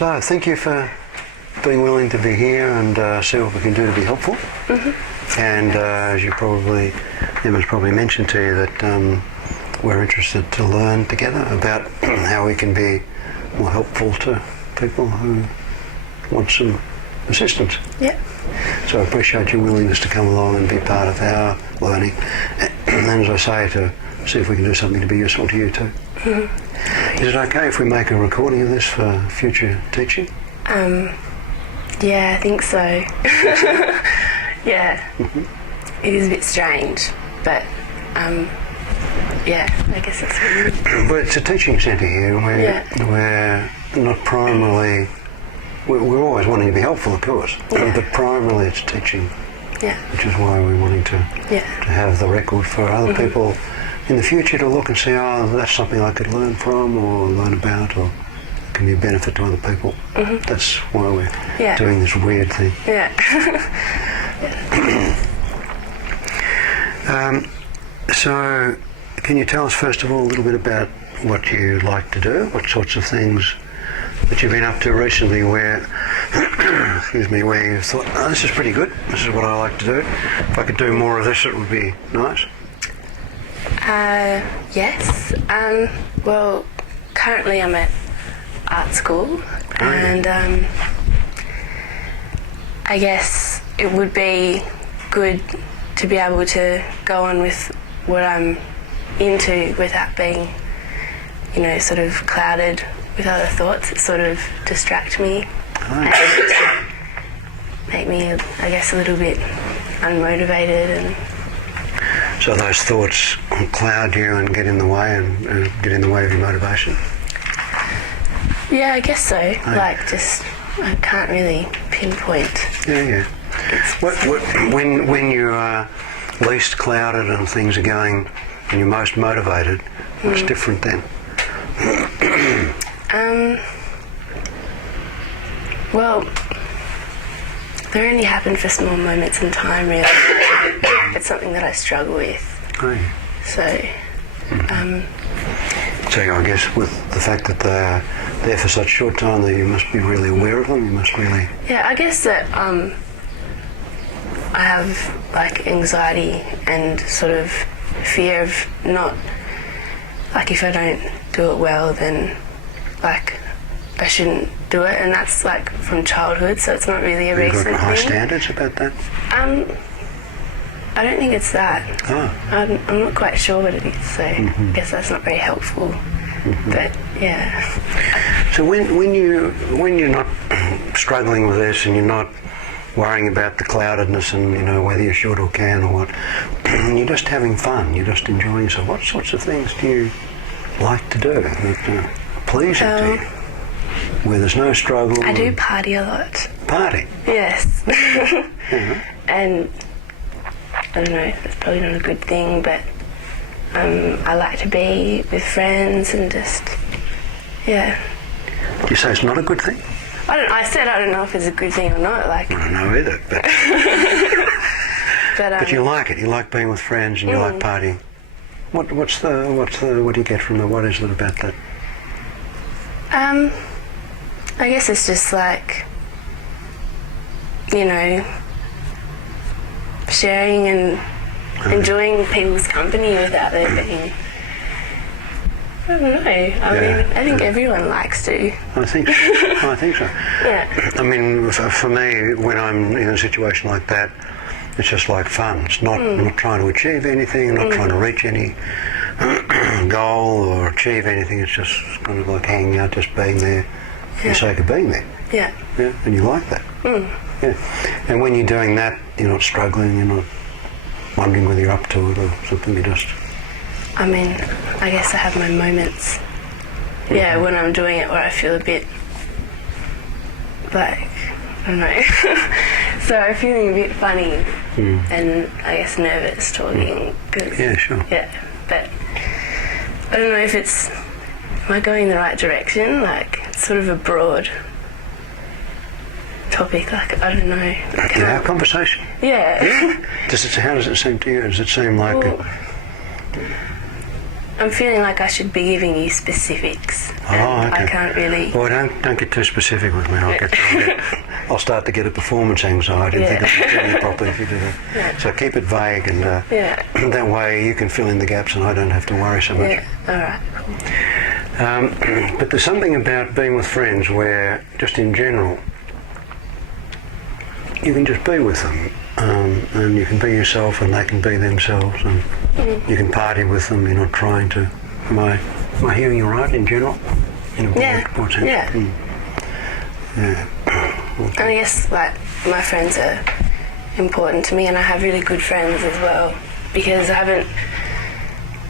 So thank you for being willing to be here and see what we can do to be helpful. And as Emma's probably mentioned to you that we're interested to learn together about how we can be more helpful to people who want some assistance. Yeah. So I appreciate your willingness to come along and be part of our learning. And as I say, to see if we can do something to be useful to you too. Is it okay if we make a recording of this for future teaching? Yeah, I think so. Yeah. It is a bit strange, but yeah, I guess that's what it is. But it's a teaching centre here. We're not primarily... We're always wanting to be helpful, of course, but primarily it's teaching, which is why we're wanting to have the record for other people in the future to look and see, oh, that's something I could learn from or learn about or can be a benefit to other people. That's why we're doing this weird thing. So, can you tell us first of all a little bit about what you like to do, what sorts of things that you've been up to recently where, excuse me, where you thought, oh, this is pretty good, this is what I like to do. If I could do more of this, it would be nice. Yes. Well, currently I'm at art school, and I guess it would be good to be able to go on with what I'm into without being, you know, sort of clouded with other thoughts that sort of distract me and make me, I guess, a little bit unmotivated. And so those thoughts cloud you and get in the way and get in the way of your motivation? Yeah, I guess so. Like, just, I can't really pinpoint. When you are least clouded and things are going and you're most motivated, what's different then? Well, they only happen for small moments in time, really. It's something that I struggle with. So I guess with the fact that they're there for such a short time, that you must be really aware of them. You must really... Yeah, I guess that I have like anxiety and sort of fear of not, like, if I don't do it well, then like I shouldn't do it, and that's like from childhood, so it's not really a recent thing. You've got high standards about that? I don't think it's that. I'm not quite sure what it is, so I guess that's not very helpful. But yeah. So when you're not struggling with this and you're not worrying about the cloudedness and, you know, whether you should or can or what, you're just having fun, you're just enjoying yourself, what sorts of things do you like to do that please you to you? Where there's no struggle? I do party a lot. Party? Yes. And I don't know, that's probably not a good thing, but I like to be with friends and just, Do you say it's not a good thing? I said I don't know if it's a good thing or not. Like, I don't know either, but but you like it. You like being with friends and you like partying. What do you get from what is it about that? I guess it's just like, you know, sharing and enjoying people's company without there being, I don't know. I mean, I think everyone likes to. I think so. Yeah. I mean, for me, when I'm in a situation like that, it's just like fun. It's not, I'm not trying to achieve anything, not trying to reach any goal or achieve anything. It's just kind of like hanging out, just being there for the sake of being there. Yeah. Yeah, and you like that. Yeah. And when you're doing that, you're not struggling, you're not wondering whether you're up to it or something, you just... I mean, I guess I have my moments, when I'm doing it where I feel a bit like, I don't know, so I'm feeling a bit funny and I guess nervous talking. Yeah, sure. Yeah, but I don't know if am I going in the right direction? Like, it's sort of a broad topic, like, I don't know. In our conversation? Yeah. How does it seem to you? Does it seem like... I'm feeling like I should be giving you specifics. Oh, okay. I can't really... Well, don't get too specific with me. I'll start to get a performance anxiety and think I'm doing it properly if you do that. Yeah. So keep it vague, and that way you can fill in the gaps and I don't have to worry so much. Yeah, all right, cool. But there's something about being with friends where, just in general, you can just be with them, and you can be yourself and they can be themselves, and you can party with them. You're not trying to... Am I hearing you right in general? In a broad sense? Yeah. Yeah. And I guess, like, my friends are important to me, and I have really good friends as well, because I haven't,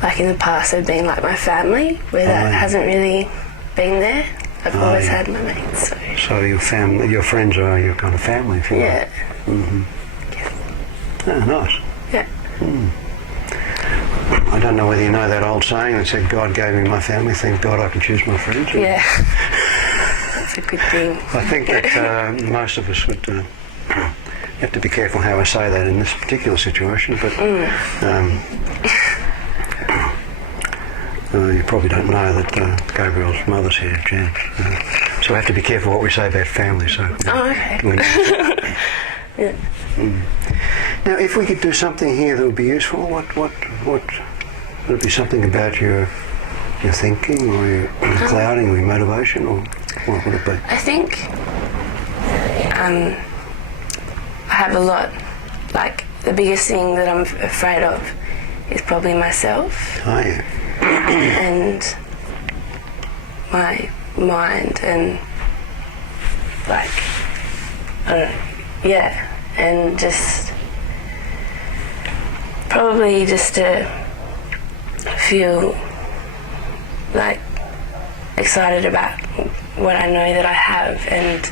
like in the past, they've been like my family, where that hasn't really been there. I've always had my mates. So your friends are your kind of family, if you like. Yeah. Mm-hmm. Oh, nice. Yeah. I don't know whether you know that old saying that said, God gave me my family, thank God I can choose my friends. Yeah. That's a good thing. I think that most of us would have to be careful how I say that in this particular situation, but you probably don't know that Gabriel's mother's here, Jan. So we have to be careful what we say about family. So. Okay. Yeah. Now, if we could do something here that would be useful, what would it be? Something about your thinking, or your clouding, or your motivation, or what would it be? I think I have a lot. Like, the biggest thing that I'm afraid of is probably myself. Oh, yeah. And my mind, and like, I don't know, yeah, and just probably just to feel like excited about what I know that I have and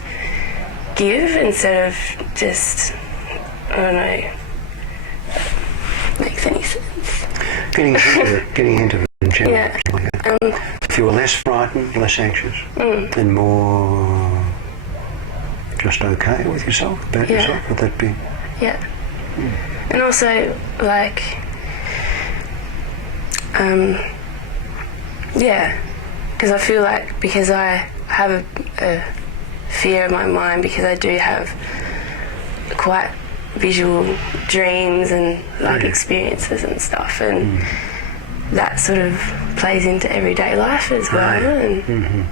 give, instead of just, I don't know, makes any sense. Getting into it in general. Yeah. If you were less frightened, less anxious, and more just okay with yourself, about yourself, would that be? Yeah. And also, like, because I feel like, because I have a fear in my mind, because I do have quite visual dreams and like experiences and stuff, and that sort of plays into everyday life as well. And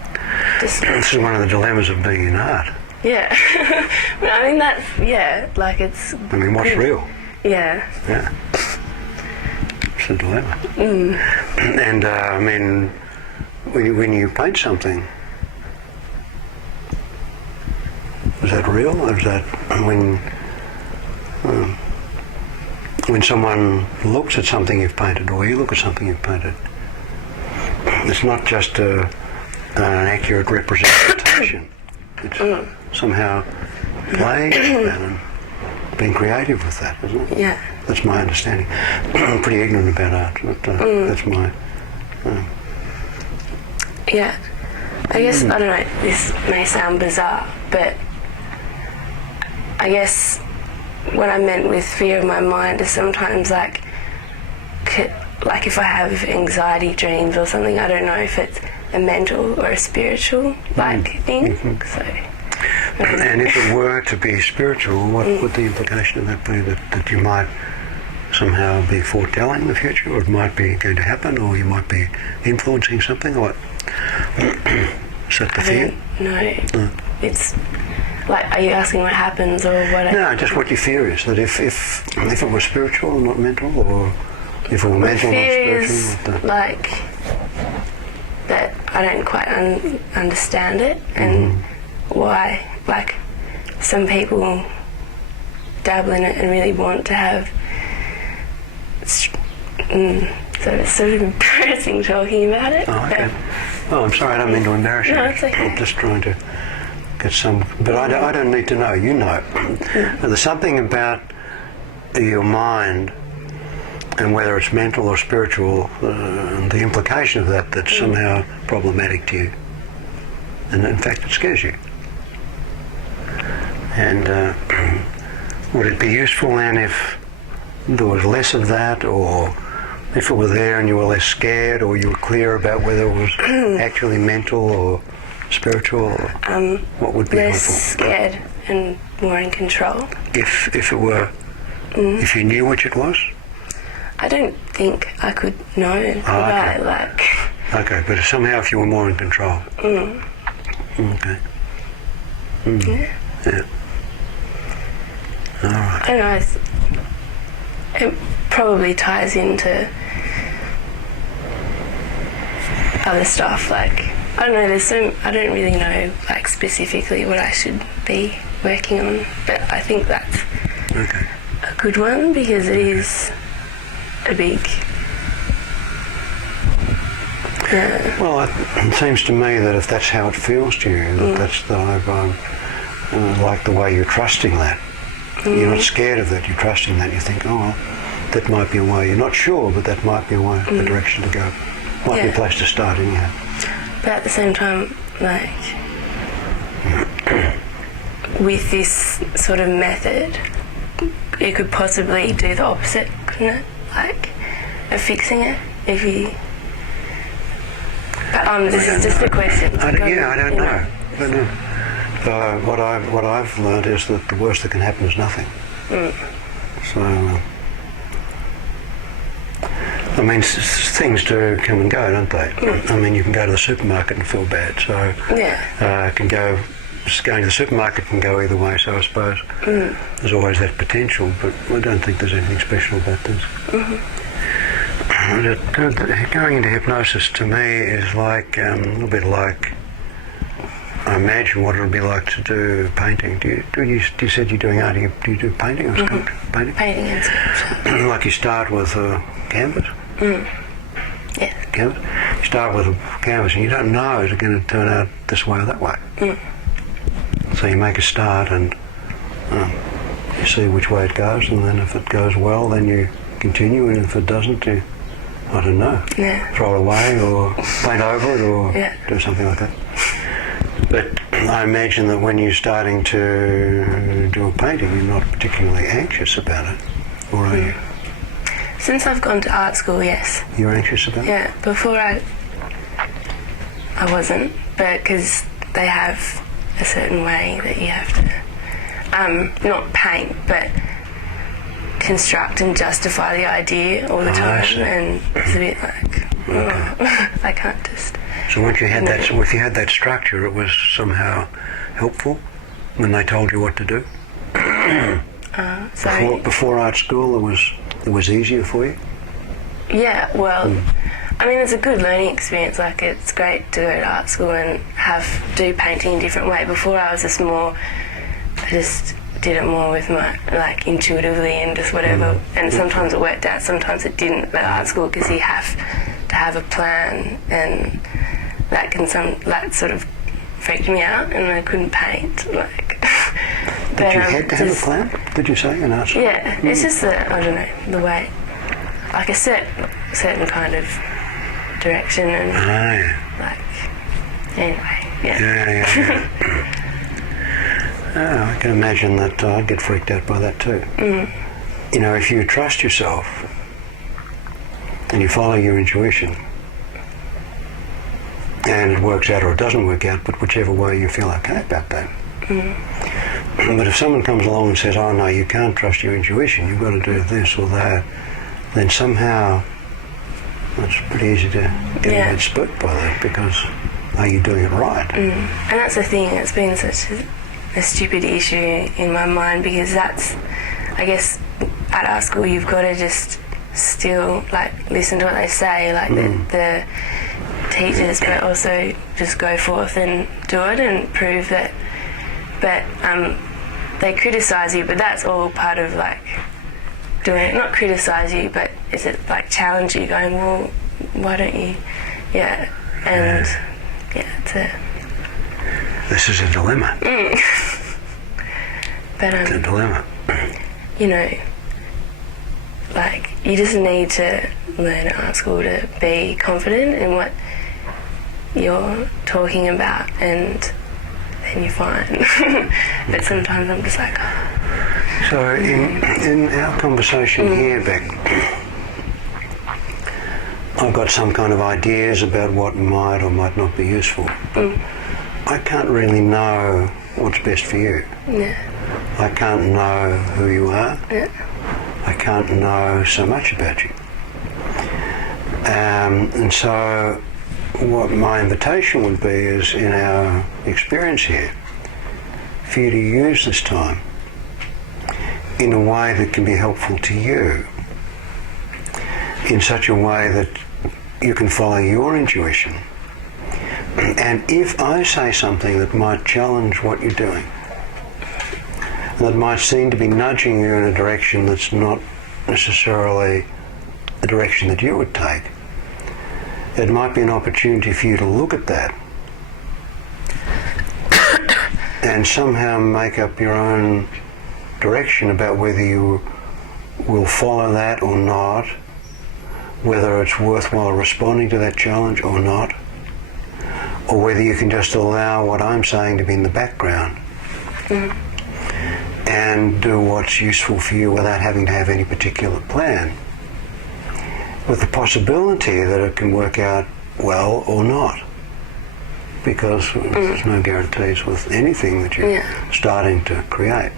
just, this is one of the dilemmas of being in art. Yeah. I mean, that's, like, it's... I mean, what's real? Yeah. Yeah. It's a dilemma. And, I mean, when you paint something, is that real, or is that when someone looks at something you've painted, or you look at something you've painted, it's not just an accurate representation. It's somehow playing with that and being creative with that, isn't it? Yeah. That's my understanding. I'm pretty ignorant about art, but that's my... Yeah. I guess, I don't know, this may sound bizarre, but I guess what I meant with fear of my mind is sometimes like if I have anxiety dreams or something, I don't know if it's a mental or a spiritual thing. So, and if it were to be spiritual, what would the implication of that be? That you might somehow be foretelling the future, or it might be going to happen, or you might be influencing something, or what? Is that the fear? No. It's like, are you asking what happens, or what? No, just what your fear is. That if it were spiritual, not mental, or if it were mental, not spiritual. Is like that I don't quite understand it, and why. Like, some people dabble in it and really want to have. So it's sort of embarrassing talking about it. Oh, okay. Oh, I'm sorry, I don't mean to embarrass you. No, it's okay. I'm just trying to get some... But I don't need to know, you know. There's something about your mind, and whether it's mental or spiritual, and the implication of that that's somehow problematic to you. And in fact, it scares you. And would it be useful then if there was less of that, or if it were there and you were less scared, or you were clear about whether it was actually mental or spiritual, or what would be less helpful? scared and more in control. If it were, if you knew which it was? I don't think I could know. Okay. Like. Okay, but somehow if you were more in control. Okay. Yeah. All right. I don't know. It probably ties into other stuff. Like, I don't know. I don't really know like specifically what I should be working on, but I think that's a good one because it is a big. Yeah. Well, it seems to me that if that's how it feels to you, I like the way you're trusting that. You're not scared of that, you're trusting that. You think, oh, well, that might be a way. You're not sure, but that might be a way, a direction to go. Might be a place to start anyhow. But at the same time, like, with this sort of method, you could possibly do the opposite, couldn't it? Like, of fixing it, if you... But this is just a question. I don't know. What I've learned is that the worst that can happen is nothing. So, I mean, things do come and go, don't they? I mean, you can go to the supermarket and feel bad. So, going to the supermarket can go either way. So I suppose there's always that potential, but I don't think there's anything special about this. Going into hypnosis to me is like a little bit like, I imagine what it would be like to do painting. You said you're doing art. Do you do painting or sculpture? Painting and sculpture. Like you start with a canvas? Yeah. Canvas? You start with a canvas and you don't know is it going to turn out this way or that way. So you make a start and you see which way it goes, and then if it goes well then you continue, and if it doesn't you, I don't know, throw it away or paint over it or do something like that. But I imagine that when you're starting to do a painting, you're not particularly anxious about it, or are you? Since I've gone to art school, yes. You're anxious about it? Yeah, before I wasn't, but because they have a certain way that you have to, not paint, but construct and justify the idea all the time, and it's a bit like, I can't just... So once you had that, if you had that structure, it was somehow helpful when they told you what to do. Before art school, it was easier for you. Yeah, well, I mean, it's a good learning experience. Like, it's great to go to art school and do painting in a different way. Before, I was just I just did it more with my, like, intuitively and just whatever. And sometimes it worked out, sometimes it didn't. But art school, because you have to have a plan, and that sort of freaked me out, and I couldn't paint. Like, but you had to have a plan, did you say, in art school? Yeah, it's just I don't know, the way, like a certain kind of direction, and like, anyway, Yeah. I can imagine that I'd get freaked out by that too. You know, if you trust yourself and you follow your intuition, and it works out or it doesn't work out, but whichever way you feel okay about that. But if someone comes along and says, oh no, you can't trust your intuition, you've got to do this or that, then somehow it's pretty easy to get a bit spooked by that, because are you doing it right? And that's the thing, it's been such a stupid issue in my mind, because that's, I guess, at art school you've got to just still like listen to what they say, like the teachers, but also just go forth and do it and prove that. But they criticise you, but that's all part of like doing it. Not criticise you, but is it like challenge you, going, well, why don't you? Yeah, and this is a dilemma. But it's a dilemma. You know, like, you just need to learn at art school to be confident in what you're talking about, and then you're fine. But sometimes I'm just like, oh. So in our conversation here, Beck, I've got some kind of ideas about what might or might not be useful, but I can't really know what's best for you. Yeah. I can't know who you are. Yeah. I can't know so much about you. And so what my invitation would be is, in our experience here, for you to use this time in a way that can be helpful to you, in such a way that you can follow your intuition. And if I say something that might challenge what you're doing, that might seem to be nudging you in a direction that's not necessarily the direction that you would take, it might be an opportunity for you to look at that and somehow make up your own direction about whether you will follow that or not, whether it's worthwhile responding to that challenge or not, or whether you can just allow what I'm saying to be in the background and do what's useful for you without having to have any particular plan, with the possibility that it can work out well or not, because there's no guarantees with anything that you're starting to create.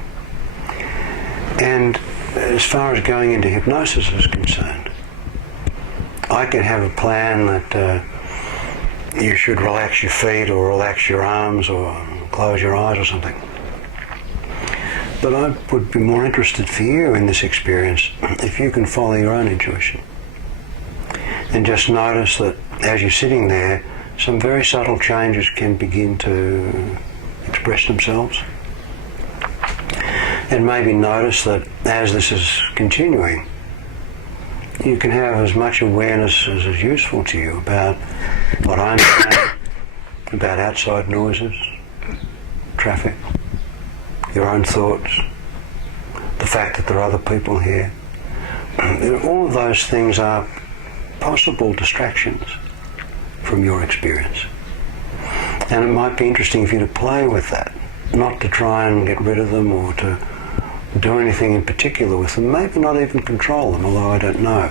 And as far as going into hypnosis is concerned, I can have a plan that you should relax your feet or relax your arms or close your eyes or something. But I would be more interested for you in this experience if you can follow your own intuition and just notice that as you're sitting there, some very subtle changes can begin to express themselves. And maybe notice that as this is continuing, you can have as much awareness as is useful to you about what I'm saying, about outside noises, traffic, your own thoughts, the fact that there are other people here. All of those things are possible distractions from your experience. And it might be interesting for you to play with that, not to try and get rid of them or to do anything in particular with them, maybe not even control them, although I don't know.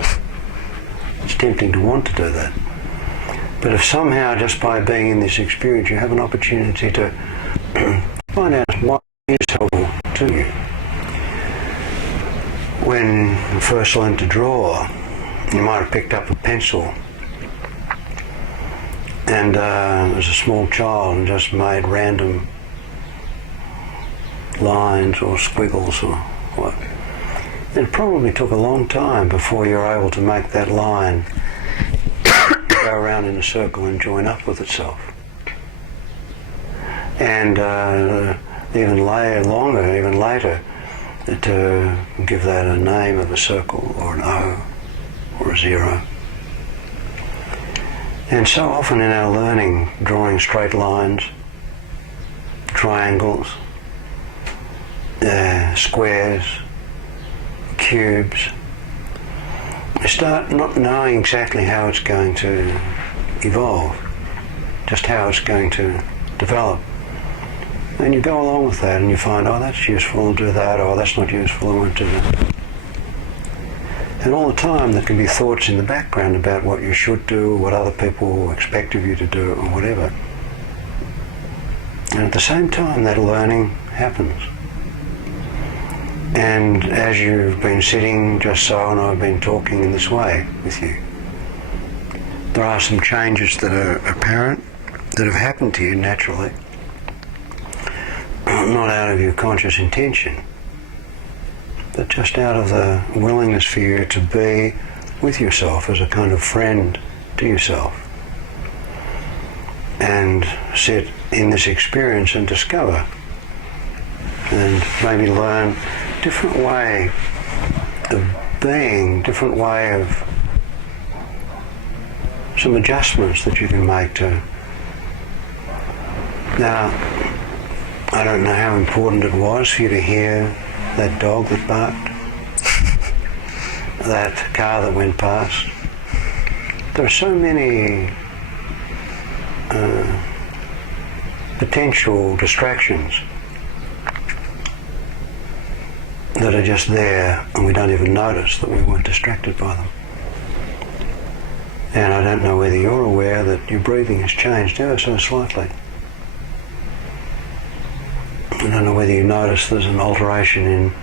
It's tempting to want to do that. But if somehow, just by being in this experience, you have an opportunity to find out what is helpful to you. When you first learned to draw, you might have picked up a pencil and as a small child and just made random lines or squiggles or what. It probably took a long time before you're able to make that line go around in a circle and join up with itself. And even later, to give that a name of a circle or an O or a zero. And so often in our learning, drawing straight lines, triangles, squares, cubes, you start not knowing exactly how it's going to evolve, just how it's going to develop. And you go along with that and you find, oh, that's useful, I'll do that, or that's not useful, I won't do that. And all the time there can be thoughts in the background about what you should do, what other people expect of you to do, or whatever. And at the same time that learning happens. And as you've been sitting just so, and I've been talking in this way with you, there are some changes that are apparent, that have happened to you naturally, not out of your conscious intention, but just out of the willingness for you to be with yourself as a kind of friend to yourself and sit in this experience and discover and maybe learn different way of being, different way of some adjustments that you can make to. Now, I don't know how important it was for you to hear that dog that barked, that car that went past. There are so many potential distractions that are just there and we don't even notice that we weren't distracted by them. And I don't know whether you're aware that your breathing has changed ever so slightly. I don't know whether you notice there's an alteration in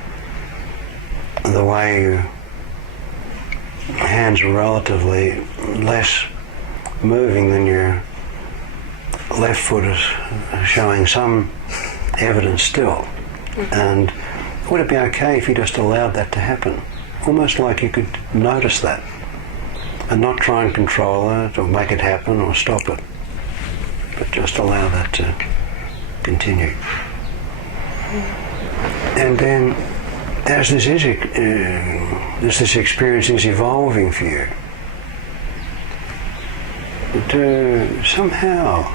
the way your hands are relatively less moving than your left foot is showing some evidence still. And would it be okay if you just allowed that to happen? Almost like you could notice that and not try and control it or make it happen or stop it, but just allow that to continue. And then as this experience is evolving for you, to somehow,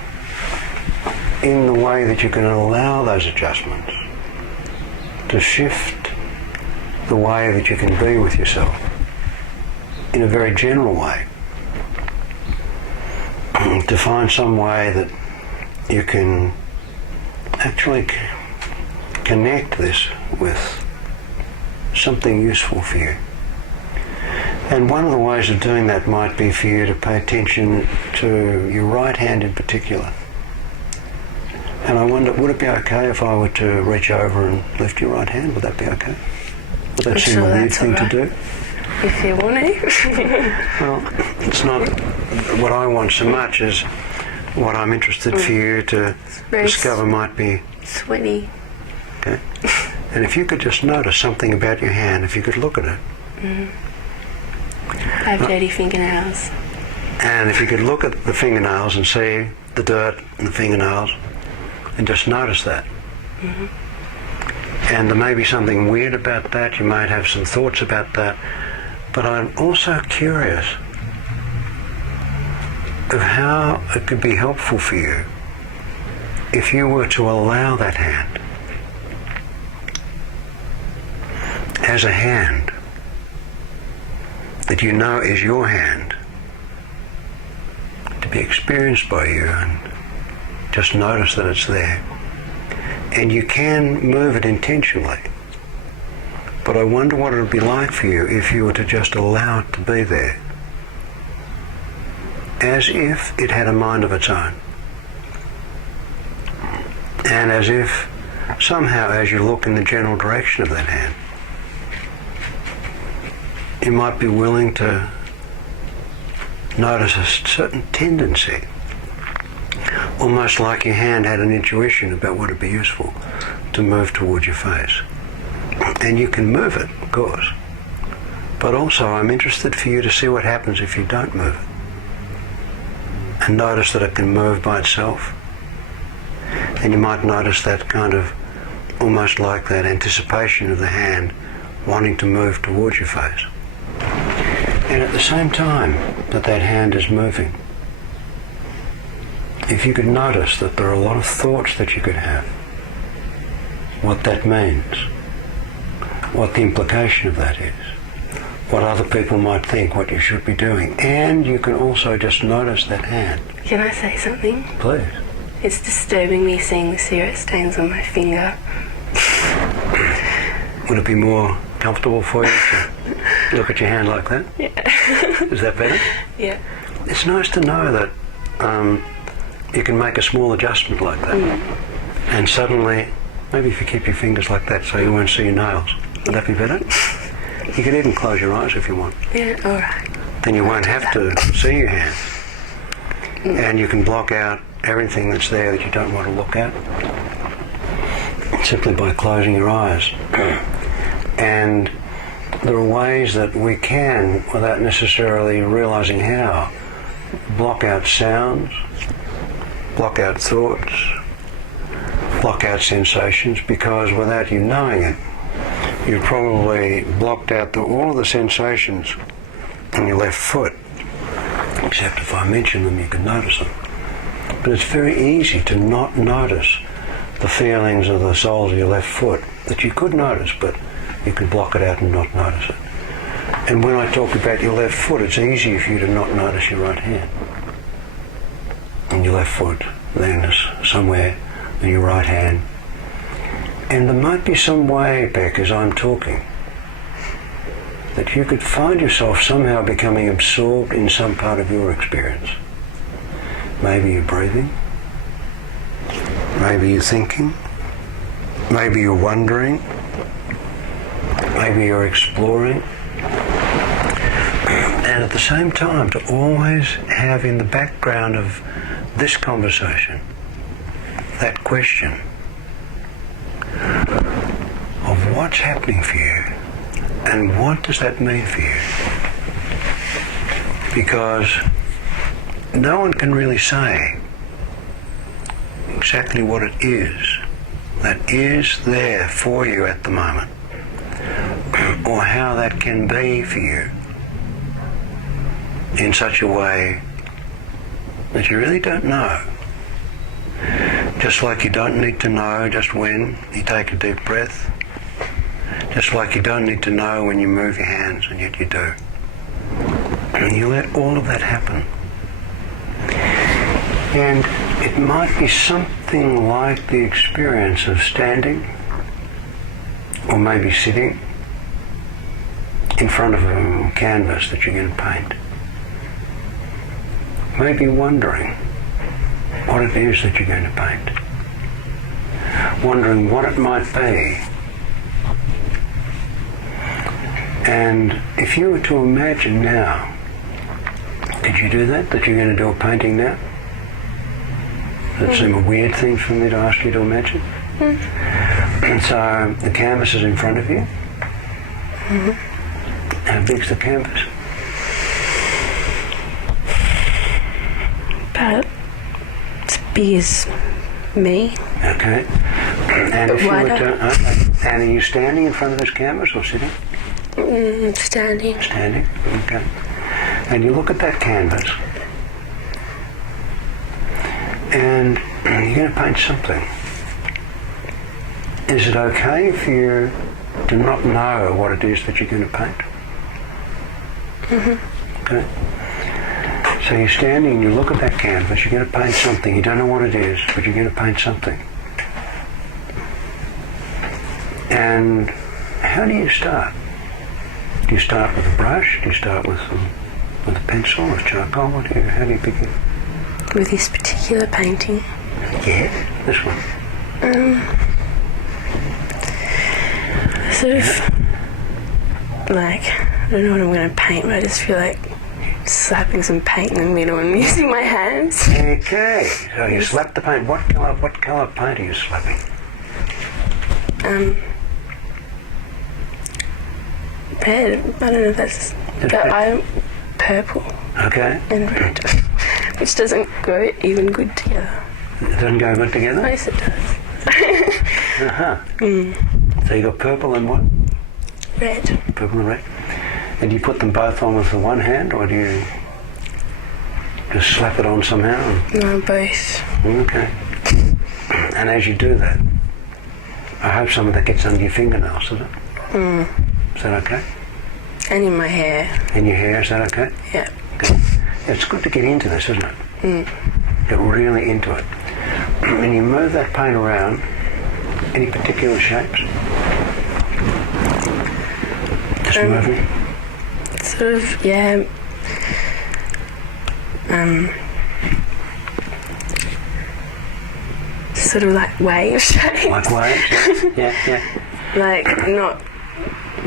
in the way that you can allow those adjustments, to shift the way that you can be with yourself in a very general way, to find some way that you can actually connect this with something useful for you. And one of the ways of doing that might be for you to pay attention to your right hand in particular. And I wonder, would it be okay if I were to reach over and lift your right hand? Would that be okay? Would that seem a weird thing to do? If you want to. Well, it's not what I want so much as what I'm interested for you to discover might be sweaty. Okay. And if you could just notice something about your hand, if you could look at it. I have dirty fingernails. And if you could look at the fingernails and see the dirt and the fingernails and just notice that. And there may be something weird about that, you might have some thoughts about that, but I'm also curious of how it could be helpful for you if you were to allow that hand as a hand that you know is your hand to be experienced by you, and just notice that it's there. And you can move it intentionally, but I wonder what it would be like for you if you were to just allow it to be there, as if it had a mind of its own, and as if somehow as you look in the general direction of that hand, you might be willing to notice a certain tendency, almost like your hand had an intuition about what would be useful to move towards your face. And you can move it, of course, but also I'm interested for you to see what happens if you don't move it, and notice that it can move by itself. And you might notice that kind of, almost like that anticipation of the hand wanting to move towards your face. And at the same time that that hand is moving, if you could notice that there are a lot of thoughts that you could have, what that means, what the implication of that is, what other people might think, what you should be doing, and you can also just notice that hand. Can I say something? Please. It's disturbing me seeing the cigarette stains on my finger. Would it be more comfortable for you to look at your hand like that? Yeah. Is that better? Yeah. It's nice to know that you can make a small adjustment like that. And suddenly, maybe if you keep your fingers like that so you won't see your nails, would that be better? You can even close your eyes if you want. Yeah, all right. Then you won't have to see your hand. And you can block out everything that's there that you don't want to look at simply by closing your eyes. And there are ways that we can, without necessarily realizing how, block out sounds, block out thoughts, block out sensations, because without you knowing it, you've probably blocked out all of the sensations on your left foot, except if I mention them you can notice them. But it's very easy to not notice the feelings of the soles of your left foot that you could notice, but you can block it out and not notice it. And when I talk about your left foot, it's easy for you to not notice your right hand. And your left foot then is somewhere in your right hand. And there might be some way, Beck, as I'm talking, that you could find yourself somehow becoming absorbed in some part of your experience. Maybe you're breathing, maybe you're thinking, maybe you're wondering, maybe you're exploring. And at the same time, to always have in the background of this conversation that question of what's happening for you and what does that mean for you? Because no one can really say exactly what it is that is there for you at the moment, or how that can be for you in such a way that you really don't know. Just like you don't need to know just when you take a deep breath, just like you don't need to know when you move your hands, and yet you do. And you let all of that happen. And it might be something like the experience of standing, or maybe sitting, in front of a canvas that you're going to paint. Maybe wondering what it is that you're going to paint. Wondering what it might be. And if you were to imagine now, could you do that? That you're going to do a painting now? Does it seem a weird thing for me to ask you to imagine? And so the canvas is in front of you. How big's the canvas? About as big as me. Okay. And if you were to, and are you standing in front of this canvas or sitting? Standing. Standing. Okay. And you look at that canvas, and you're going to paint something. Is it okay for you to not know what it is that you're going to paint? Okay. So you're standing and you look at that canvas, you're going to paint something. You don't know what it is, but you're going to paint something. And how do you start? Do you start with a brush? Do you start with a pencil or charcoal? How do you begin? With this particular painting? Yeah, this one. Sort of like, I don't know what I'm going to paint, but I just feel like slapping some paint in the middle and using my hands. Okay, so you slap the paint. What colour paint are you slapping? Red. I don't know if that's... purple. Okay. And red. Which doesn't go even good together. It doesn't go good together? Yes, it does. So you got purple and what? Red. Purple and red. And do you put them both on with the one hand, or do you just slap it on somehow? No, both. Okay. And as you do that, I hope some of that gets under your fingernails, is it? Is that okay? And in my hair. In your hair, is that okay? Yeah. Okay. Yeah, it's good to get into this, isn't it? Get really into it. And you move that paint around, any particular shapes? Just moving? Sort of, yeah. Sort of like wave shapes. Like waves? Yeah. Like, not,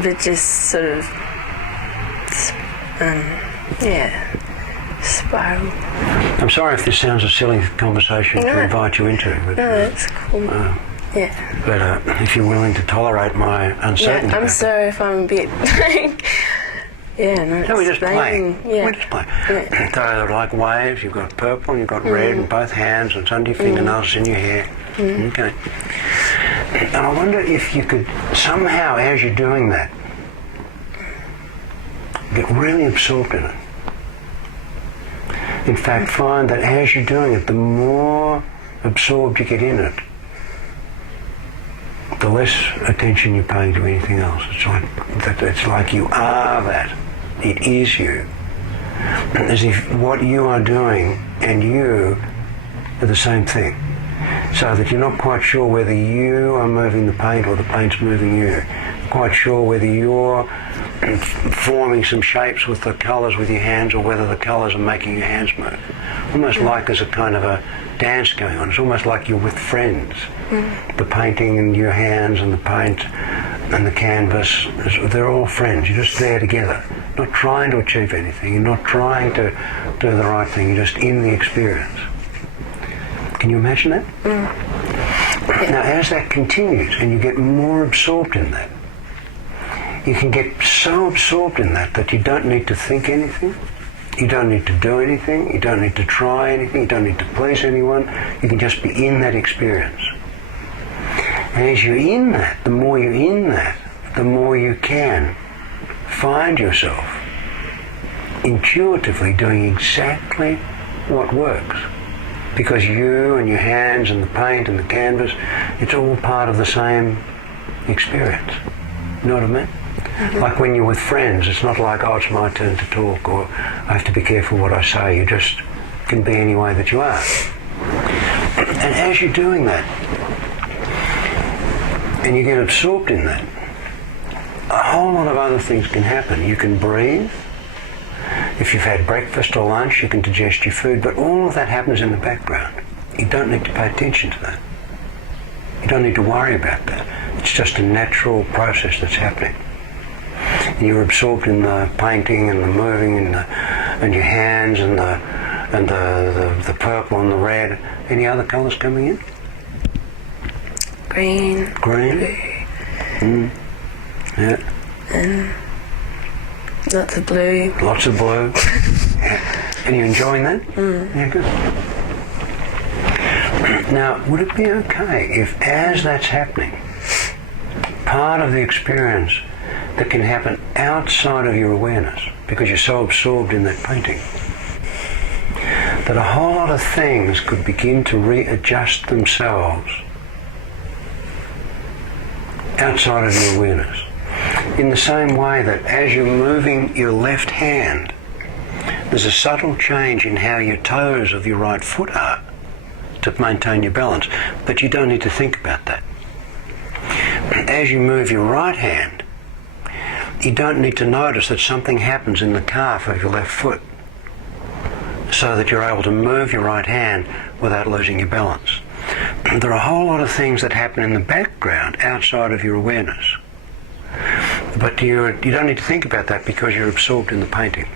but just sort of, spiral. I'm sorry if this sounds a silly conversation to invite you into. But, no, that's cool. Yeah. But if you're willing to tolerate my uncertainty. Yeah, I'm sorry if I'm a bit like, no, we're just playing. Yeah. We're just playing. Yeah. So like waves, you've got purple, you've got red in both hands, and it's under your fingernails, it's in your hair. Okay. And I wonder if you could somehow, as you're doing that, get really absorbed in it. In fact, find that as you're doing it, the more absorbed you get in it, the less attention you're paying to anything else. It's like you are that. It is you. As if what you are doing and you are the same thing. so that you're not quite sure whether you are moving the paint or the paint's moving you. You're quite sure whether you're forming some shapes with the colours with your hands or whether the colours are making your hands move. Almost like there's a kind of a dance going on. It's almost like you're with friends. The painting and your hands and the paint and the canvas, they're all friends. You're just there together, not trying to achieve anything. You're not trying to do the right thing. You're just in the experience. Can you imagine that? Now, as that continues and you get more absorbed in that, you can get so absorbed in that that you don't need to think anything. You don't need to do anything. You don't need to try anything. You don't need to please anyone. You can just be in that experience. And as you're in that, the more you're in that, the more you can find yourself intuitively doing exactly what works. Because you and your hands and the paint and the canvas, it's all part of the same experience. You know what I mean? Like when you're with friends, it's not like, oh, it's my turn to talk, or I have to be careful what I say. You just can be any way that you are. And as you're doing that, and you get absorbed in that, a whole lot of other things can happen. You can breathe. If you've had breakfast or lunch, you can digest your food, but all of that happens in the background. You don't need to pay attention to that. You don't need to worry about that. It's just a natural process that's happening. And you're absorbed in the painting and the moving and your hands and the purple and the red. Any other colours coming in? Green. Green. Yeah. And lots of blue. Lots of blue. Yeah. And you enjoying that? Yeah, good. Now, would it be okay if, as that's happening, part of the experience that can happen outside of your awareness, because you're so absorbed in that painting, that a whole lot of things could begin to readjust themselves outside of your awareness? In the same way that as you're moving your left hand, there's a subtle change in how your toes of your right foot are to maintain your balance, but you don't need to think about that. As you move your right hand, you don't need to notice that something happens in the calf of your left foot so that you're able to move your right hand without losing your balance. There are a whole lot of things that happen in the background outside of your awareness. But you don't need to think about that because you're absorbed in the painting.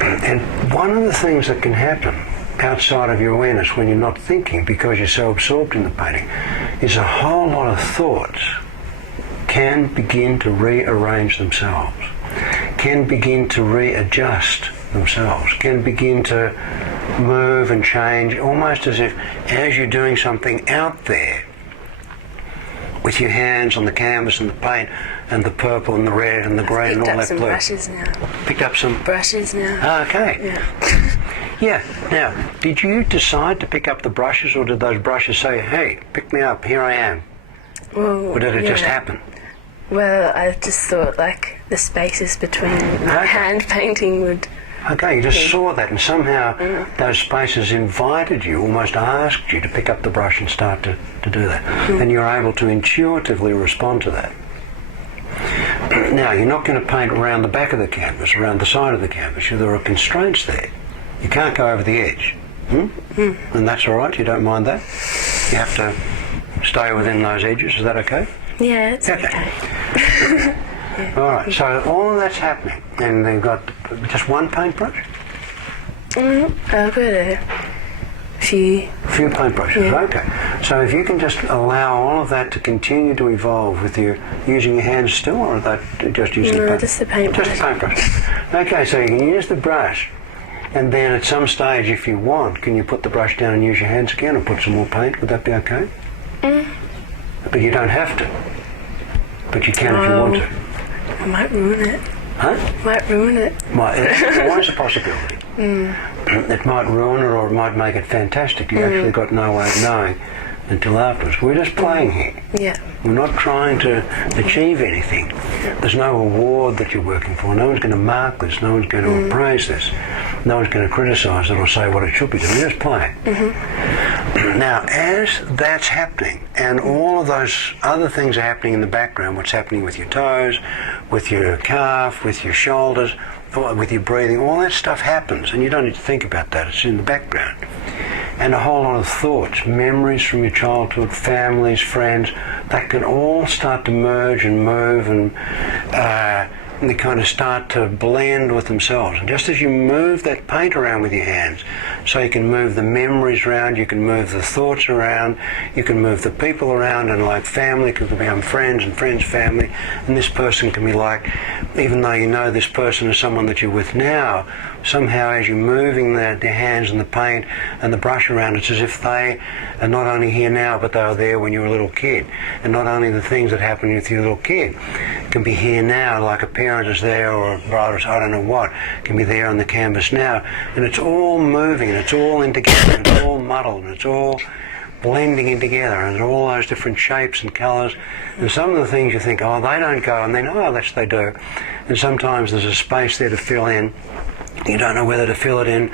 And one of the things that can happen outside of your awareness when you're not thinking because you're so absorbed in the painting is a whole lot of thoughts can begin to rearrange themselves, can begin to readjust themselves, can begin to move and change, almost as if as you're doing something out there with your hands on the canvas and the paint and the purple and the red and the grey and all that blue. Brushes now. Picked up some brushes now. Ah, okay. Yeah. Yeah. Now, did you decide to pick up the brushes, or did those brushes say, "Hey, pick me up, here I am"? Well, or did it just happen? Well, I just thought like the spaces between my hand painting would. Okay, you just saw that, and somehow those spaces invited you, almost asked you to pick up the brush and start to do that. And you're able to intuitively respond to that. Now, you're not going to paint around the back of the canvas, around the side of the canvas. There are constraints there. You can't go over the edge. And that's all right, you don't mind that? You have to stay within those edges, is that okay? Yeah, it's okay. Yeah. All right, so all of that's happening, and they've got just one paintbrush? I've got a few. Few paintbrushes, yeah. Okay. So if you can just allow all of that to continue to evolve with your using your hands still, or that just using the paint? Just the paintbrush. Just the paintbrush. Okay, so you can use the brush, and then at some stage, if you want, can you put the brush down and use your hands again and put some more paint? Would that be okay? But you don't have to. But you can if you want to. I might ruin it. Huh? Might ruin it. It's always a possibility. It might ruin it, or it might make it fantastic. You've actually got no way of knowing until afterwards. We're just playing here. Yeah. We're not trying to achieve anything. There's no award that you're working for. No one's going to mark this. No one's going to appraise this. No one's going to criticise it or say what it should be doing. We're just playing. Now, as that's happening, and all of those other things are happening in the background, what's happening with your toes, with your calf, with your shoulders, with your breathing, all that stuff happens, and you don't need to think about that, it's in the background. And a whole lot of thoughts, memories from your childhood, families, friends, that can all start to merge and move, and they kind of start to blend with themselves. And just as you move that paint around with your hands, so you can move the memories around, you can move the thoughts around, you can move the people around, and like family can become friends, and friends family, and this person can be like, even though you know this person is someone that you're with now, somehow as you're moving their hands and the paint and the brush around, it's as if they are not only here now, but they were there when you were a little kid. And not only the things that happened with your little kid can be here now, like a parent is there, or a brother, I don't know what, can be there on the canvas now. And it's all moving, and it's all in together, and it's all muddled, and it's all blending in together, and all those different shapes and colours. And some of the things you think, oh, they don't go, and then, oh, yes, they do. And sometimes there's a space there to fill in. You don't know whether to fill it in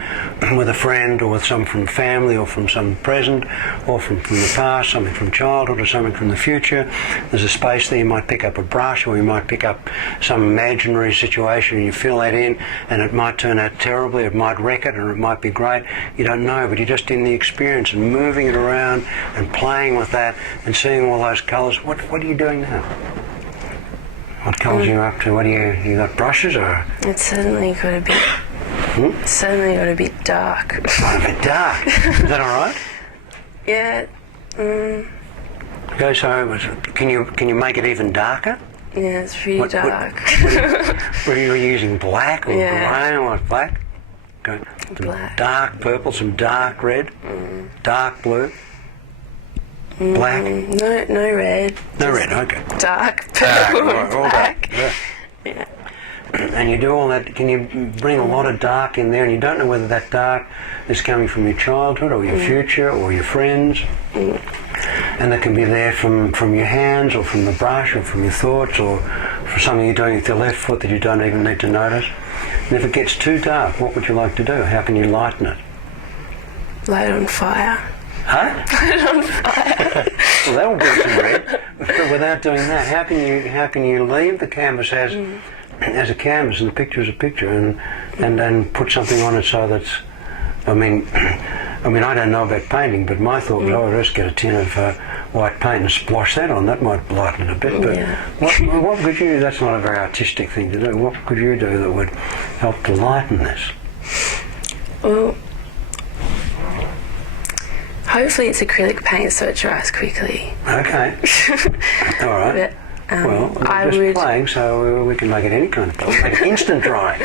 with a friend, or with some from family, or from some present, or from the past, something from childhood, or something from the future. There's a space there. You might pick up a brush, or you might pick up some imaginary situation, and you fill that in, and it might turn out terribly, it might wreck it, or it might be great. You don't know, but you're just in the experience and moving it around and playing with that and seeing all those colours. What are you doing now? What colours are you up to? What you got brushes, or? It's certainly got a bit. It's certainly got a bit dark. A bit dark. Is that all right? Yeah. Okay, so can you make it even darker? Yeah, it's pretty dark. What are you using, black or grey, or black? Okay. Black. Dark purple, some dark red, dark blue, black. No red. No red. Okay. Dark purple, all black. dark. Yeah. And you do all that, can you bring a lot of dark in there, and you don't know whether that dark is coming from your childhood, or your future, or your friends. And that can be there from your hands, or from the brush, or from your thoughts, or from something you're doing with your left foot that you don't even need to notice. And if it gets too dark, what would you like to do? How can you lighten it? Light on fire. Huh? Light on fire. Well, that'll bring some red. But without doing that, how can you leave the canvas as a canvas, and the picture is a picture, and then put something on it so that's, I mean, I don't know about painting, but my thought was, oh, just get a tin of white paint and splosh that on. That might lighten it a bit. But what could you do? That's not a very artistic thing to do. What could you do that would help to lighten this? Well, hopefully it's acrylic paint, so it dries quickly. Okay. All right. But, well, we're just playing, so we can make it any kind of color. Make it instant drying.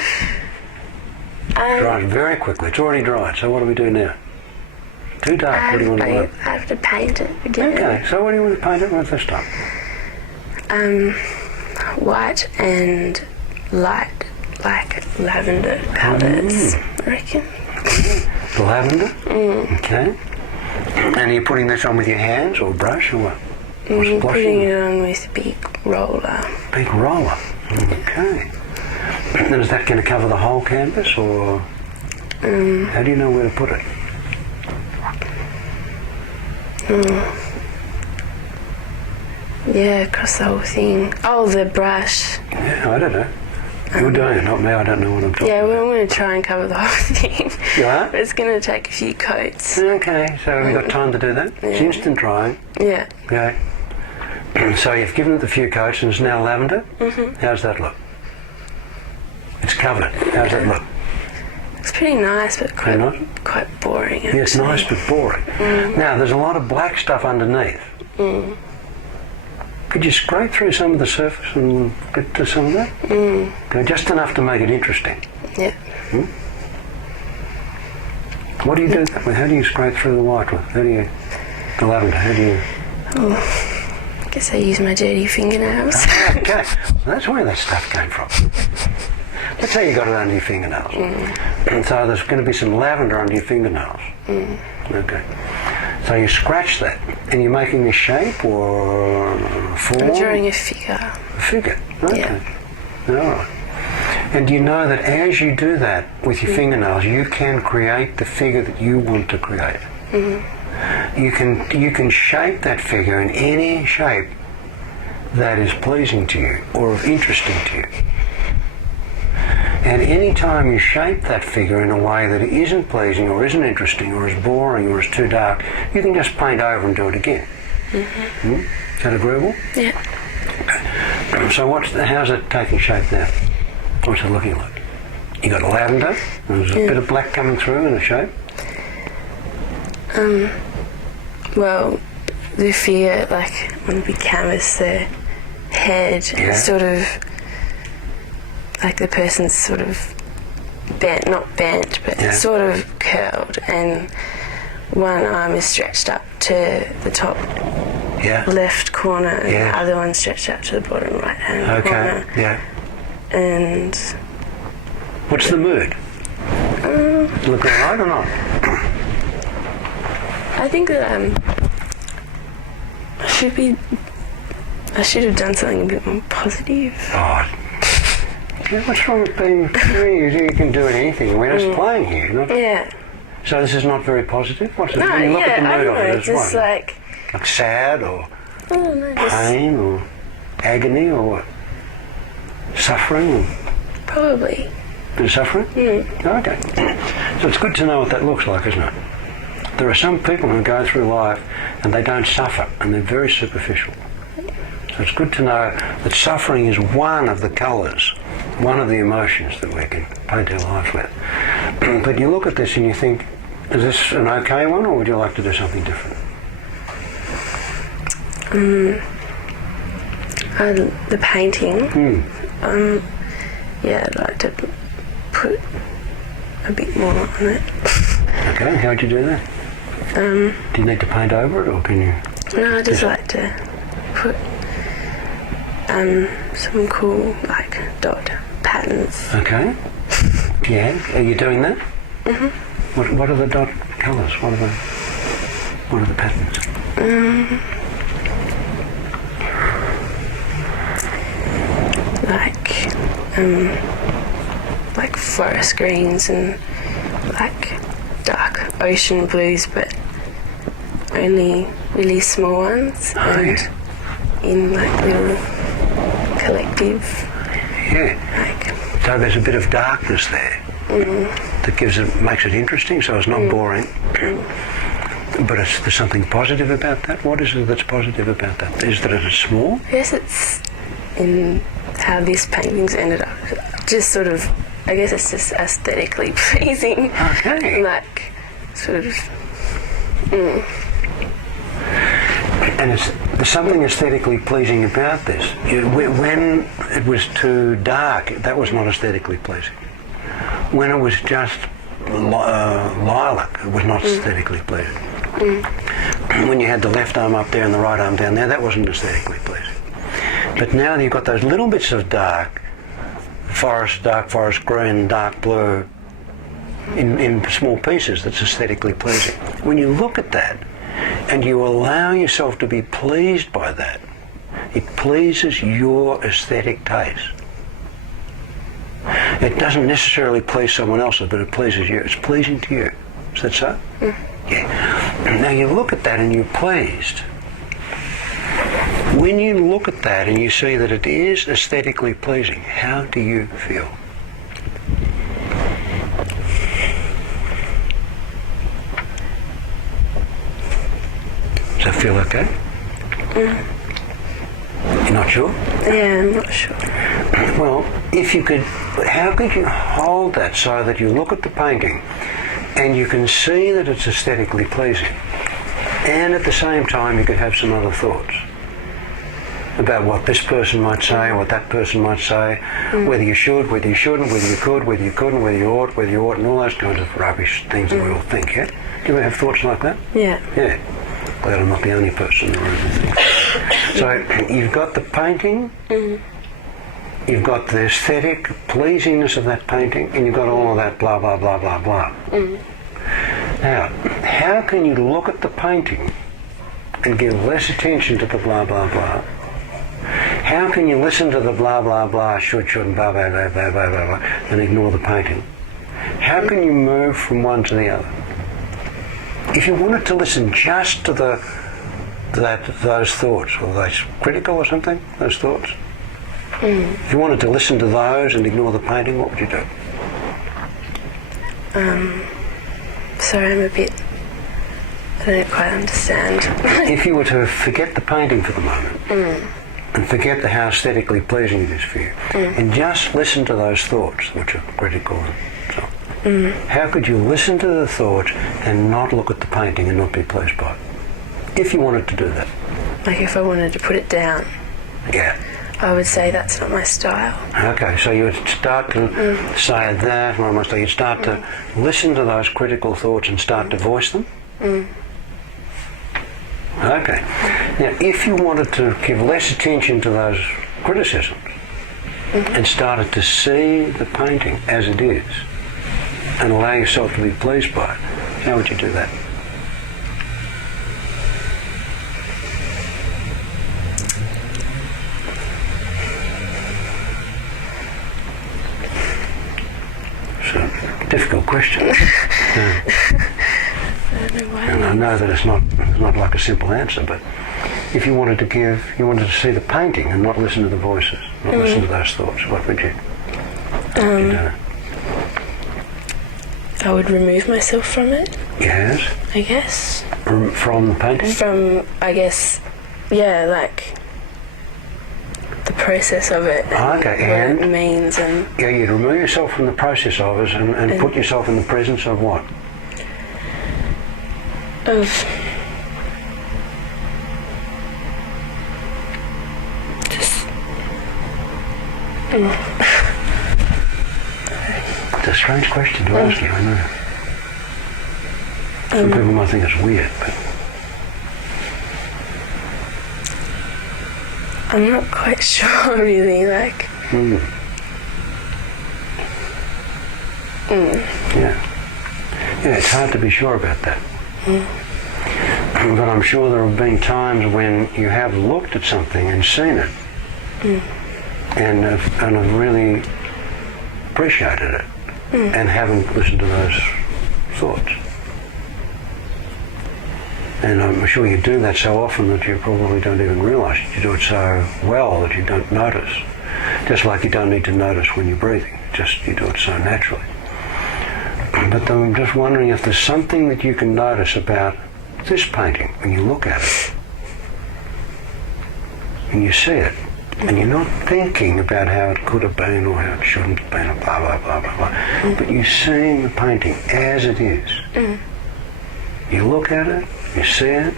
Dries very quickly. It's already dried. So what do we do now? Too dark. What do you want to do? I have to paint it again. Okay. So what do you want to paint it with this time? White and light, like lavender colours, I reckon. Lavender? Okay. And are you putting this on with your hands, or brush, or what? Putting it on with a big roller. Big roller? Okay. And is that going to cover the whole canvas, or how do you know where to put it? Yeah, across the whole thing. Oh, the brush. Yeah, I don't know. You're doing it, not me. I don't know what I'm talking about. Yeah, we're going to try and cover the whole thing. You are? But it's going to take a few coats. Okay, so have you got time to do that? Yeah. It's instant drying. Yeah. Okay. So you've given it a few coats, and it's now lavender? How's that look? It's covered. How's that look? It's pretty nice, but quite boring. Yeah, it's nice but boring. Now, there's a lot of black stuff underneath. Could you scrape through some of the surface and get to some of that? Okay, just enough to make it interesting. Yeah. What do you do that with? How do you scrape through the white with? The lavender, how do you... I guess I use my dirty fingernails. Okay, well, that's where that stuff came from. Let's say you got it under your fingernails. And so there's going to be some lavender under your fingernails. Okay. So you scratch that, and you're making a shape or a form? I'm drawing a figure. A figure? Okay. Yeah. All right. And you know that as you do that with your fingernails, you can create the figure that you want to create. you can shape that figure in any shape that is pleasing to you or of interesting to you. And any time you shape that figure in a way that isn't pleasing or isn't interesting or is boring or is too dark, you can just paint over and do it again. Mm-hmm. Is that agreeable? Yeah. Okay. So how's it taking shape now? What's it looking like? You got lavender, and there's a bit of black coming through in the shape. Well, the figure, like on the big canvas, the head sort of, like the person's sort of bent, not bent, but sort of curled, and one arm is stretched up to the top left corner, and the other one stretched out to the bottom right hand corner. Okay, yeah. And what's the mood? Look all right or not? I think that I should have done something a bit more positive. Oh, what's wrong with being? You can do anything. We're just playing here, not. Yeah. So this is not very positive. What's it? No, when you look at the mood of it, it's just like sad or I don't know, pain or agony or what? Suffering? Or probably. bit of suffering? Okay. So it's good to know what that looks like, isn't it? There are some people who go through life and they don't suffer, and they're very superficial. So it's good to know that suffering is one of the colours, one of the emotions that we can paint our lives with. But you look at this and you think, is this an okay one, or would you like to do something different? The painting. I'd like to put a bit more on it. Okay, how would you do that? Do you need to paint over it, or can you? No, I just like to put some cool dot patterns. Okay. Yeah, are you doing that? What are the dot colours? What are the patterns? Like forest greens and dark ocean blues, but only really small ones, and in little collective. Yeah. So there's a bit of darkness there that makes it interesting, so it's not boring. But there's something positive about that. What is it that's positive about that? Is that it's small? Yes, it's in how this painting's ended up. Just sort of, I guess it's just aesthetically pleasing. Okay. And there's something aesthetically pleasing about this. When it was too dark, that was not aesthetically pleasing. When it was just lilac, it was not aesthetically pleasing. When you had the left arm up there and the right arm down there, that wasn't aesthetically pleasing. But now you've got those little bits of dark forest green, dark blue, in small pieces, that's aesthetically pleasing. When you look at that and you allow yourself to be pleased by that, it pleases your aesthetic taste. It doesn't necessarily please someone else's, but it pleases you. It's pleasing to you. Is that so? Yeah. Now you look at that and you're pleased. When you look at that and you see that it is aesthetically pleasing, how do you feel? Does that feel okay? You're not sure? Yeah, I'm not sure. Well, how could you hold that so that you look at the painting and you can see that it's aesthetically pleasing, and at the same time you could have some other thoughts about what this person might say, what that person might say, whether you should, whether you shouldn't, whether you could, whether you couldn't, whether you ought, and all those kinds of rubbish things that we all think, yeah? Do you ever have thoughts like that? Yeah. Yeah. Glad I'm not the only person in the room who thinks. So you've got the painting, you've got the aesthetic pleasingness of that painting, and you've got all of that blah, blah, blah, blah, blah. Now, how can you look at the painting and give less attention to the blah, blah, blah? How can you listen to the blah, blah, blah, shouldn't, blah, blah, blah, blah, blah, blah, blah, and ignore the painting? How can you move from one to the other? if you wanted to listen just to those thoughts, or those critical or something, those thoughts, if you wanted to listen to those and ignore the painting, what would you do? Sorry, I don't quite understand. If you were to forget the painting for the moment, and forget how aesthetically pleasing it is for you, and just listen to those thoughts, which are critical and so on, how could you listen to the thoughts and not look at the painting and not be pleased by it? If you wanted to do that. Like if I wanted to put it down. Yeah. I would say that's not my style. Okay, so you would start to say that, or almost you'd start to listen to those critical thoughts and start to voice them? Okay. Now, if you wanted to give less attention to those criticisms and started to see the painting as it is and allow yourself to be pleased by it, how would you do that? Difficult question. And I know that it's not like a simple answer, but if you wanted to see the painting and not listen to the voices, not listen to those thoughts, what would you do? I would remove myself from it. Yes. I guess. From the painting? From, I guess, yeah, like the process of it. Okay, and what it means and... Yeah, you'd remove yourself from the process of it and put yourself in the presence of what? Of... just... It's a strange question to ask you, I know. Some people might think it's weird, but... I'm not quite sure, really, like... Yeah, it's hard to be sure about that. But I'm sure there have been times when you have looked at something and seen it and have really appreciated it and haven't listened to those thoughts. And I'm sure you do that so often that you probably don't even realise it. You do it so well that you don't notice. Just like you don't need to notice when you're breathing. Just you do it so naturally. But I'm just wondering if there's something that you can notice about this painting when you look at it and you see it and you're not thinking about how it could have been or how it shouldn't have been or blah, blah, blah, blah, blah. But you're seeing the painting as it is. You look at it, you see it.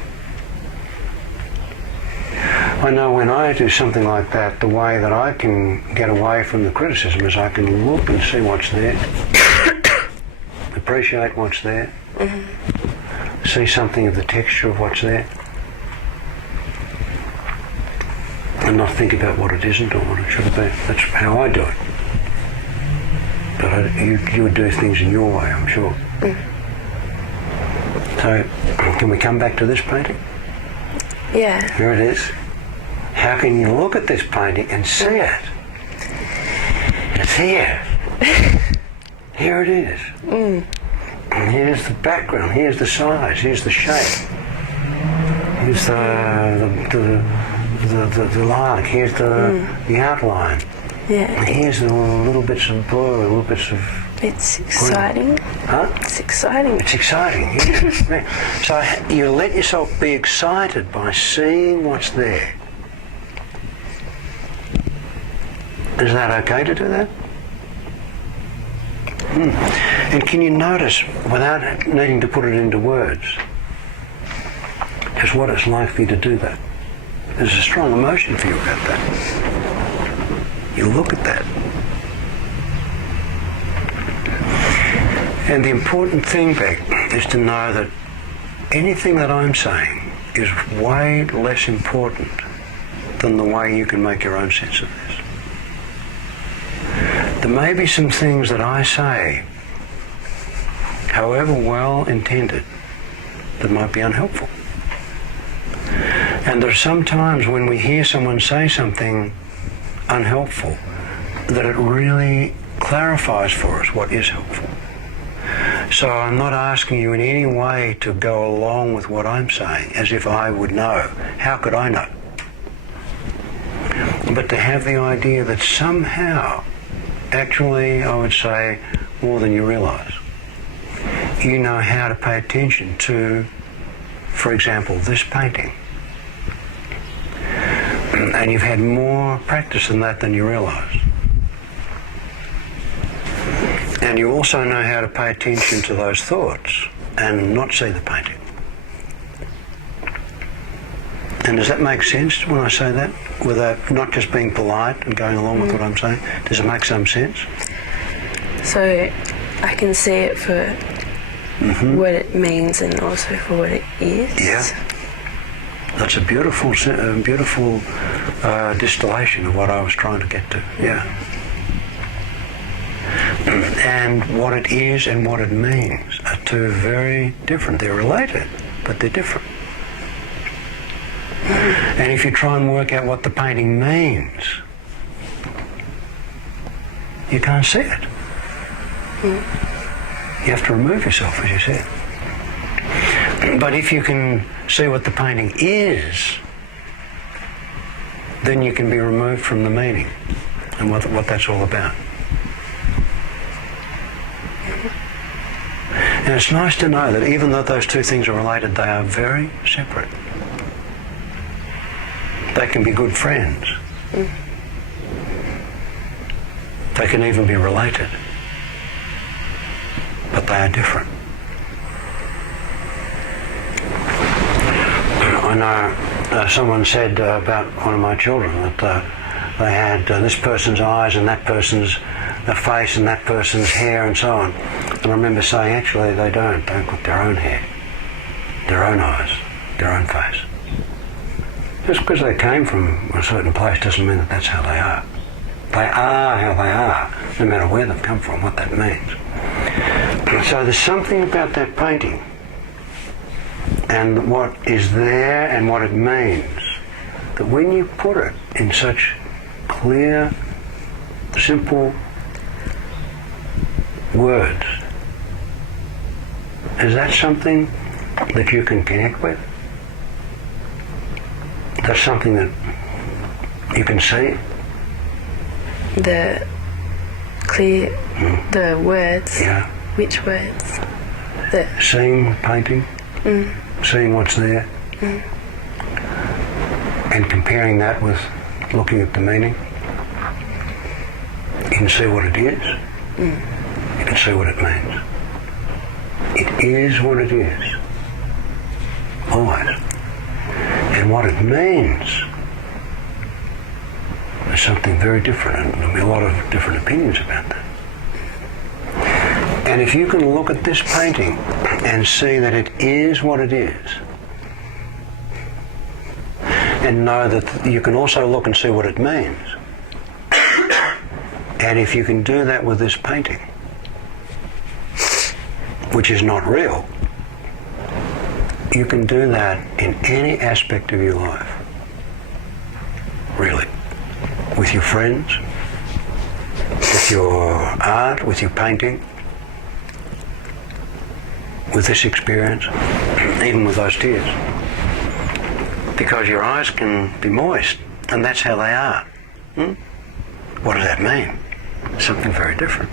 I know when I do something like that, the way that I can get away from the criticism is I can look and see what's there, appreciate what's there, see something of the texture of what's there, and not think about what it isn't or what it should have been. That's how I do it. But you would do things in your way, I'm sure. So, can we come back to this painting? Yeah. Here it is. How can you look at this painting and see it? It's here. Here it is. And here's the background, here's the size, here's the shape. Here's the line, here's the outline. Yeah. And here's the little bits of blue, little bits of... It's exciting. Huh? It's exciting. It's exciting, yeah. So you let yourself be excited by seeing what's there. Is that okay to do that? And can you notice, without needing to put it into words, just what it's like for you to do that? There's a strong emotion for you about that. You look at that. And the important thing, Beck, is to know that anything that I'm saying is way less important than the way you can make your own sense of this. There may be some things that I say, however well intended, that might be unhelpful. And there are some times when we hear someone say something unhelpful that it really clarifies for us what is helpful. So I'm not asking you in any way to go along with what I'm saying, as if I would know. How could I know? But to have the idea that somehow, actually, I would say, more than you realise, you know how to pay attention to, for example, this painting. And you've had more practice in that than you realise. And you also know how to pay attention to those thoughts and not see the painting. And does that make sense when I say that? Without not just being polite and going along with what I'm saying? Does it make some sense? So I can see it for what it means and also for what it is. Yeah. That's a beautiful distillation of what I was trying to get to. Yeah. And what it is and what it means are two very different. They're related, but they're different. And if you try and work out what the painting means, you can't see it. You have to remove yourself, as you said. But if you can see what the painting is, then you can be removed from the meaning and what that's all about. And it's nice to know that even though those two things are related, they are very separate. They can be good friends. They can even be related. But they are different. I know someone said about one of my children that they had this person's eyes and that person's face and that person's hair and so on. And I remember saying, actually, they don't. They've got their own hair, their own eyes, their own face. Just because they came from a certain place doesn't mean that that's how they are. They are how they are, no matter where they've come from, what that means. So there's something about that painting and what is there and what it means, that when you put it in such clear, simple words, is that something that you can connect with? That's something that you can see? The clear, the words. Yeah. Which words? Seeing painting, seeing what's there, and comparing that with looking at the meaning. You can see what it is. You can see what it means. It is what it is. Always. And what it means is something very different, and there'll be a lot of different opinions about that. And if you can look at this painting and see that it is what it is, and know that you can also look and see what it means, and if you can do that with this painting, which is not real, you can do that in any aspect of your life, really. With your friends, with your art, with your painting, with this experience, even with those tears. Because your eyes can be moist, and that's how they are. What does that mean? Something very different.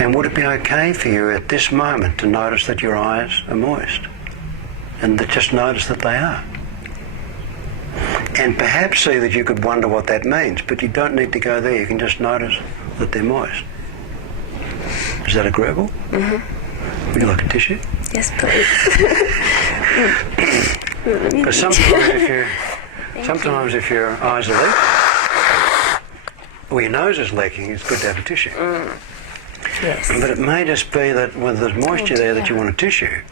And would it be okay for you at this moment to notice that your eyes are moist? And just notice that they are. And perhaps see that you could wonder what that means, but you don't need to go there. You can just notice that they're moist. Is that agreeable? Would you like a tissue? Yes, please. Because sometimes if your eyes are leaking, or your nose is leaking, it's good to have a tissue. Yes. But it may just be that when there's moisture there that you want a tissue. It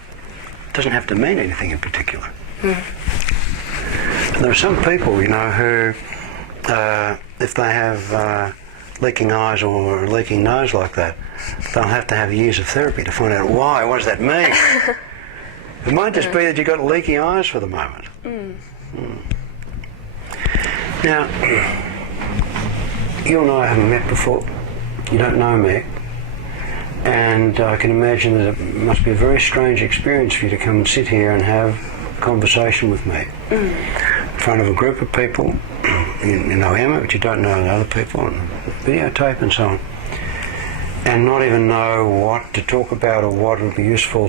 doesn't have to mean anything in particular. And there are some people, you know, who, if they have leaking eyes or a leaking nose like that, they'll have to have years of therapy to find out why. What does that mean? It might just be that you've got leaky eyes for the moment. Now, you and I haven't met before. You don't know me. And I can imagine that it must be a very strange experience for you to come and sit here and have a conversation with me in front of a group of people. You know Emma, but you don't know the other people, and videotape and so on, and not even know what to talk about or what would be useful